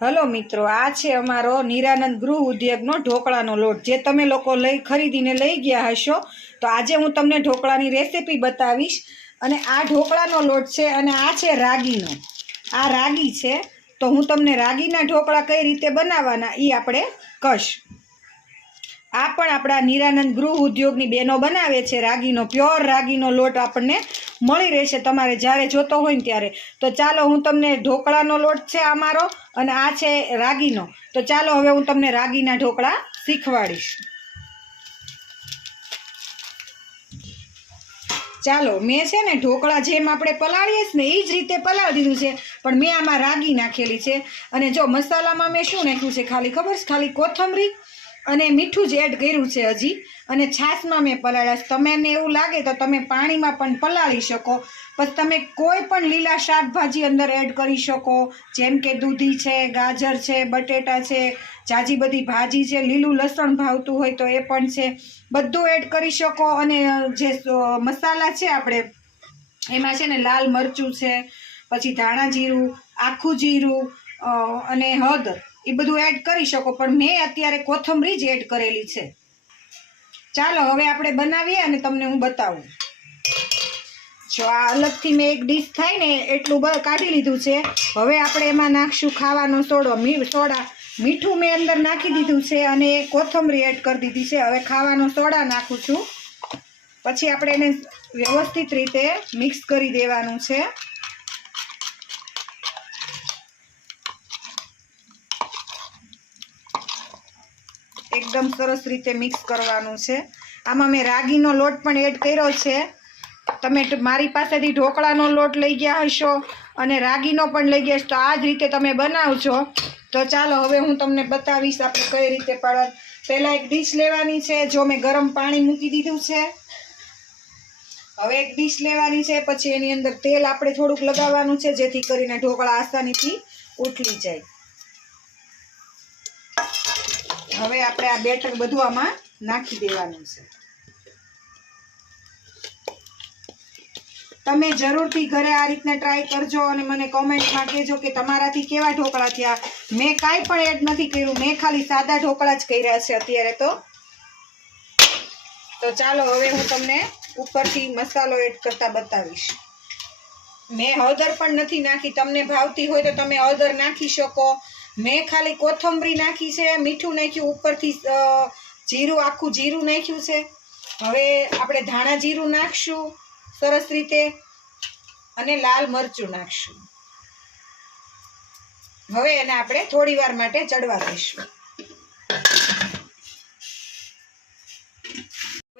Hello મિત્રો, આ છે અમારો નિરાનંદ ગૃહ ઉદ્યોગનો ઢોકળાનો લોટ જે તમે લોકો ખરીદીને લઈ ગયા હશો. તો આજે હું તમને ઢોકળાની રેસીપી બતાવીશ. અને આ ઢોકળાનો લોટ છે અને આ છે રાગીનો. આ રાગી છે, તો હું તમને રાગીના ઢોકળા કઈ રીતે બનાવવાના એ આપણે કહીશ. આ પણ આપણા નિરાનંદ ગૃહ ઉદ્યોગની બહેનો બનાવે છે. રાગીનો પ્યોર રાગીનો લોટ આપણને મળી રહેશે તમારે જ્યારે જોતો હોય ને ત્યારે. તો ચાલો હું તમને ઢોકળાનો લોટ છે અમારો અને આ છે રાગીનો. તો ચાલો હવે હું તમને રાગીના ઢોકળા શીખવાડીશ. ચાલો, મેં છે ને ઢોકળા જેમ આપણે પલાળીએ જ ને એ જ રીતે પલાળી દીધું છે, પણ મેં આમાં રાગી નાખેલી છે. અને જો મસાલામાં મેં શું નાખ્યું છે ખાલી ખબર છે? ખાલી કોથમરી અને મીઠું જ એડ કર્યું છે હજી. અને છાશમાં મેં પલાળ્યા. તમને એવું લાગે તો તમે પાણીમાં પણ પલાળી શકો. પછી તમે કોઈ પણ લીલા શાકભાજી અંદર એડ કરી શકો, જેમ કે દૂધી છે, ગાજર છે, બટેટા છે, જાજી બધી ભાજી છે, લીલું લસણ ભાવતું હોય તો એ પણ છે, બધું એડ કરી શકો. અને જે મસાલા છે આપણે એમાં છે ને લાલ મરચું છે, પછી ધાણા જીરું, આખું જીરું અને હળદર એ બધું એડ કરી શકો. પણ મેં અત્યારે કોથમરી જ એડ કરેલી છે. ચાલો હવે આપણે બનાવીએ અને તમને હું બતાવું. જો આ અલગથી મેં એક ડીશ થાય ને એટલું કાઢી લીધું છે. હવે આપણે એમાં નાખશું ખાવાનો સોડા. મીઠું મેં અંદર નાખી દીધું છે અને કોથમરી એડ કરી દીધી છે. હવે ખાવાનો સોડા નાખું છું. પછી આપણે એને વ્યવસ્થિત રીતે મિક્સ કરી દેવાનું છે. એકદમ સરસ રીતે મિક્સ કરવાનું છે. આમાં મેં રાગીનો લોટ પણ એડ કર્યો છે. તમે મારી પાસેથી ઢોકળાનો લોટ લઈ ગયા હશો અને રાગીનો પણ લઈ ગયા હશો, તો આ જ રીતે તમે બનાવજો. તો ચાલો હવે હું તમને બતાવીશ આપણે કઈ રીતે પાડવાનું. પહેલાં એક ડીશ લેવાની છે. જો મેં ગરમ પાણી મૂકી દીધું છે. હવે એક ડીશ લેવાની છે. પછી એની અંદર તેલ આપણે થોડુંક લગાવવાનું છે, જેથી કરીને ઢોકળા આસાનીથી ઉઠલી જાય. હવે આપણે આ બેટર બધું આમાં નાખી દેવાનું છે. તમે જરૂરથી ઘરે આ રીતના ટ્રાય કરજો અને મને કોમેન્ટમાં કહેજો કે તમારાથી કેવા ઢોકળા થયા. મેં કાંઈ પણ એડ નથી કર્યું, મેં ખાલી સાદા ઢોકળા જ કર્યા છે અત્યારે તો ચાલો હવે હું તમને ઉપરથી મસાલો એડ કરતા બતાવીશ. મેં હળદર પણ નથી નાખી. તમને ભાવતી હોય તો તમે હળદર નાખી શકો. મેં ખાલી કોથમરી નાખી છે, મીઠું નાખ્યું, ઉપરથી જીરું, આખું જીરું નાખ્યું છે. હવે આપણે ધાણા જીરું નાખશું સરસ રીતે અને લાલ મરચું નાખશું. હવે એને આપણે થોડી વાર માટે ચડવા દઈશું.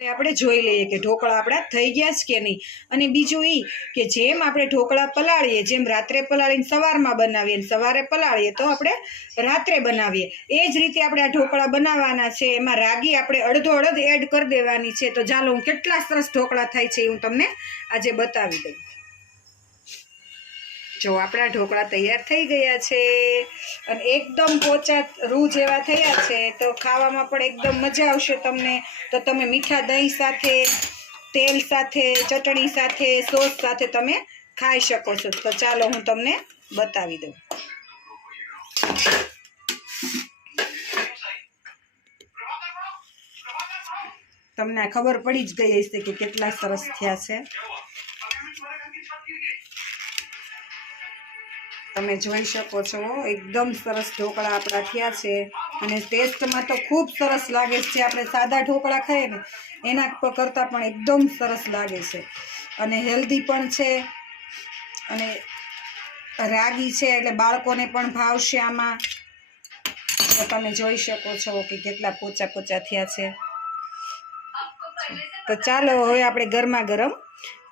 હવે આપણે જોઈ લઈએ કે ઢોકળા આપણા થઈ ગયા છે કે નહીં. અને બીજું એ કે જેમ આપણે ઢોકળા પલાળીએ, જેમ રાત્રે પલાળીને સવારમાં બનાવીએ, સવારે પલાળીએ તો આપણે રાત્રે બનાવીએ, એ જ રીતે આપણે આ ઢોકળા બનાવવાના છે. એમાં રાગી આપણે અડધો અડધ એડ કરી દેવાની છે. તો ચાલો હું કેટલા સરસ ઢોકળા થાય છે એ હું તમને આજે બતાવી દઉં. જો આપણા ઢોકળા તૈયાર થઈ ગયા છે અને એકદમ પોચા રૂ જેવા થયા છે. તો ખાવામાં પણ એકદમ મજા આવશે તમને. તો તમે મીઠા દહીં સાથે, તેલ સાથે, ચટણી સાથે, સોસ સાથે તમે ખાઈ શકો છો. તો ચાલો હું તમને બતાવી દઉં. તમને ખબર પડી જ ગઈ હશે કે કેટલા સરસ થયા છે. તમે જોઈ શકો છો એકદમ સરસ ઢોકળા આપણા થયા છે. અને ટેસ્ટમાં તો ખૂબ સરસ લાગે છે. આપણે સાદા ઢોકળા ખાઈએ ને એના કરતાં પણ એકદમ સરસ લાગે છે. અને હેલ્ધી પણ છે અને રાગી છે એટલે બાળકોને પણ ભાવશે આમાં. તો તમે જોઈ શકો છો કે કેટલા પોચા પોચા થયા છે. તો ચાલો હવે આપણે ગરમા ગરમ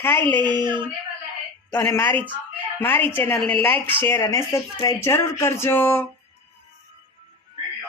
ખાઈ લઈ. અને મારી ચેનલને લાઈક, શેર અને સબસ્ક્રાઈબ જરૂર કરજો.